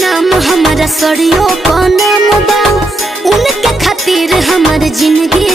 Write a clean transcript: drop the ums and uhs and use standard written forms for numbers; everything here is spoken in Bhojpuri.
नाम हमारा सड़ियों को नाम बा, उनके खातिर हमार जिंदगी